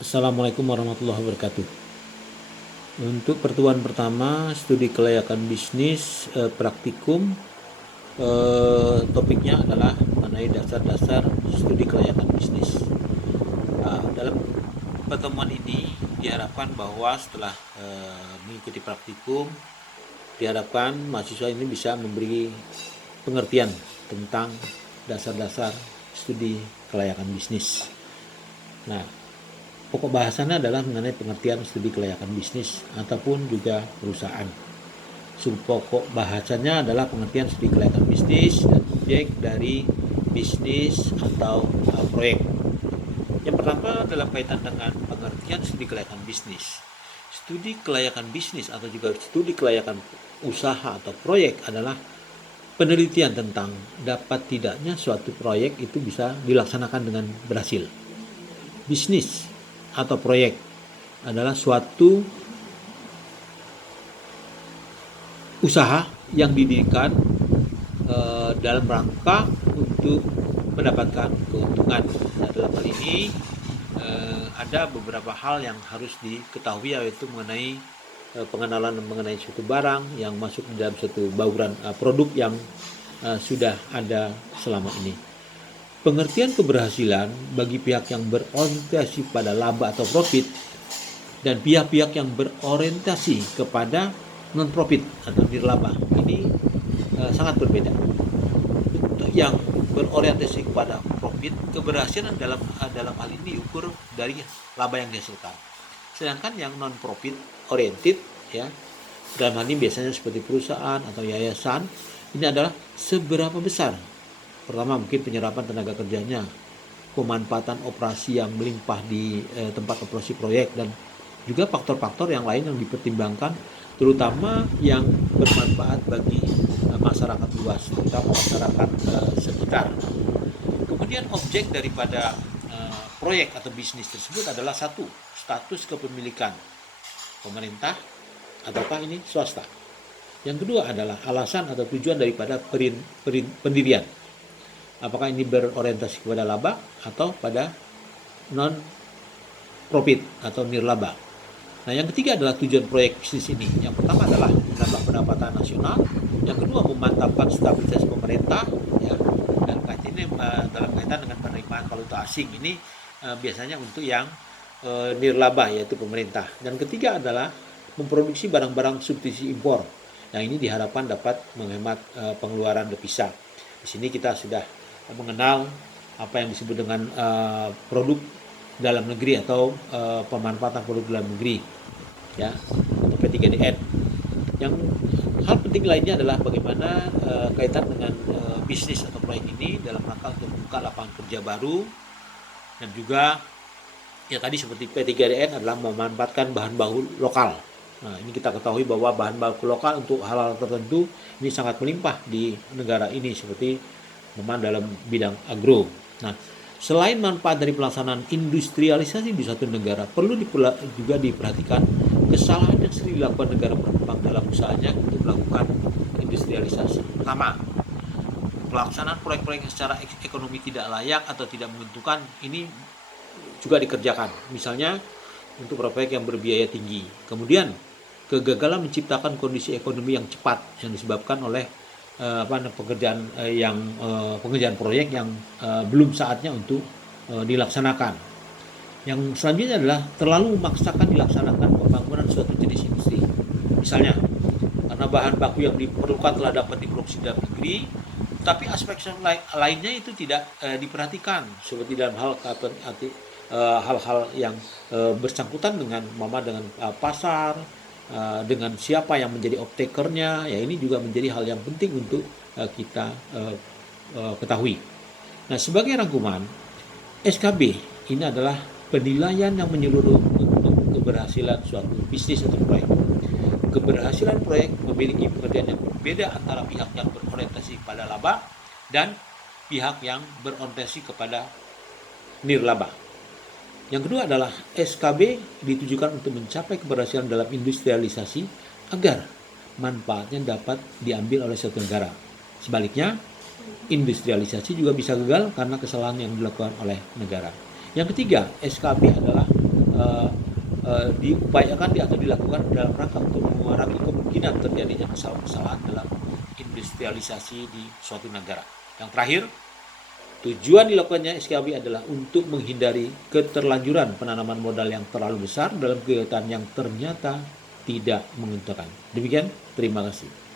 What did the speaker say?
Assalamualaikum warahmatullahi wabarakatuh. Untuk pertemuan pertama studi kelayakan bisnis praktikum, topiknya adalah mengenai dasar-dasar studi kelayakan bisnis. Dalam pertemuan ini diharapkan bahwa setelah mengikuti praktikum, diharapkan mahasiswa ini bisa memberi pengertian tentang dasar-dasar studi kelayakan bisnis. Nah, pokok bahasannya adalah mengenai pengertian studi kelayakan bisnis ataupun juga perusahaan. Subpokok bahasannya adalah pengertian studi kelayakan bisnis dan objek dari bisnis atau proyek. Yang pertama dalam kaitan dengan pengertian studi kelayakan bisnis. Studi kelayakan bisnis atau juga studi kelayakan usaha atau proyek adalah penelitian tentang dapat tidaknya suatu proyek itu bisa dilaksanakan dengan berhasil. Bisnis atau proyek adalah suatu usaha yang didirikan dalam rangka untuk mendapatkan keuntungan. Nah, dalam hal ini ada beberapa hal yang harus diketahui, yaitu mengenai pengenalan mengenai suatu barang yang masuk di dalam suatu bauran produk yang sudah ada selama ini. Pengertian keberhasilan bagi pihak yang berorientasi pada laba atau profit dan pihak-pihak yang berorientasi kepada non-profit atau nirlaba ini sangat berbeda. Untuk yang berorientasi kepada profit, keberhasilan dalam hal ini diukur dari laba yang dihasilkan. Sedangkan yang non-profit oriented, ya, dalam hal ini biasanya seperti perusahaan atau yayasan, ini adalah seberapa besar. Pertama, mungkin penyerapan tenaga kerjanya, pemanfaatan operasi yang melimpah di tempat operasi proyek, dan juga faktor-faktor yang lain yang dipertimbangkan, terutama yang bermanfaat bagi masyarakat luas, terutama masyarakat sekitar. Kemudian objek daripada proyek atau bisnis tersebut adalah satu, status kepemilikan pemerintah ataukah ini swasta. Yang kedua adalah alasan atau tujuan daripada pendirian. Apakah ini berorientasi kepada laba atau pada non-profit atau nirlaba. Nah, yang ketiga adalah tujuan proyek bisnis ini. Yang pertama adalah menambah pendapatan nasional. Yang kedua, memantapkan stabilitas pemerintah, ya. Dan ini dalam kaitan dengan penerimaan valuta asing ini biasanya untuk yang nirlaba, yaitu pemerintah. Dan ketiga adalah memproduksi barang-barang subsidi impor. Yang ini diharapkan dapat menghemat pengeluaran devisa. Di sini kita sudah mengenal apa yang disebut dengan produk dalam negeri atau pemanfaatan produk dalam negeri, ya, atau P3DN. Yang hal penting lainnya adalah bagaimana kaitan dengan bisnis atau proyek ini dalam rangka untuk membuka lapangan kerja baru, dan juga ya tadi seperti P3DN adalah memanfaatkan bahan baku lokal. Nah, ini kita ketahui bahwa bahan baku lokal untuk hal-hal tertentu ini sangat melimpah di negara ini, seperti dalam bidang agro. Nah, selain manfaat dari pelaksanaan industrialisasi di suatu negara, perlu juga diperhatikan kesalahan yang sering dilakukan negara berkembang dalam usahanya untuk melakukan industrialisasi. Pertama, pelaksanaan proyek-proyek yang secara ekonomi tidak layak atau tidak menguntungkan ini juga dikerjakan. Misalnya untuk proyek yang berbiaya tinggi. Kemudian kegagalan menciptakan kondisi ekonomi yang cepat yang disebabkan oleh pekerjaan proyek yang belum saatnya untuk dilaksanakan. Yang selanjutnya adalah terlalu memaksakan dilaksanakan pembangunan suatu jenis industri. Misalnya, karena bahan baku yang diperlukan telah dapat diproduksi dalam negeri, tapi aspek lainnya itu tidak diperhatikan, seperti dalam hal-hal yang bersangkutan dengan pasar, dengan siapa yang menjadi off-takernya, ya ini juga menjadi hal yang penting untuk kita ketahui. Nah, sebagai rangkuman, SKB ini adalah penilaian yang menyeluruh untuk keberhasilan suatu bisnis atau proyek. Keberhasilan proyek memiliki pengertian yang berbeda antara pihak yang berorientasi pada laba dan pihak yang berorientasi kepada nirlaba. Yang kedua adalah SKB ditujukan untuk mencapai keberhasilan dalam industrialisasi agar manfaatnya dapat diambil oleh suatu negara. Sebaliknya, industrialisasi juga bisa gagal karena kesalahan yang dilakukan oleh negara. Yang ketiga, SKB adalah diupayakan atau dilakukan dalam rangka untuk mengurangi kemungkinan terjadinya kesalahan-kesalahan dalam industrialisasi di suatu negara. Yang terakhir, tujuan dilakukannya SKB adalah untuk menghindari keterlanjuran penanaman modal yang terlalu besar dalam kegiatan yang ternyata tidak menguntungkan. Demikian, terima kasih.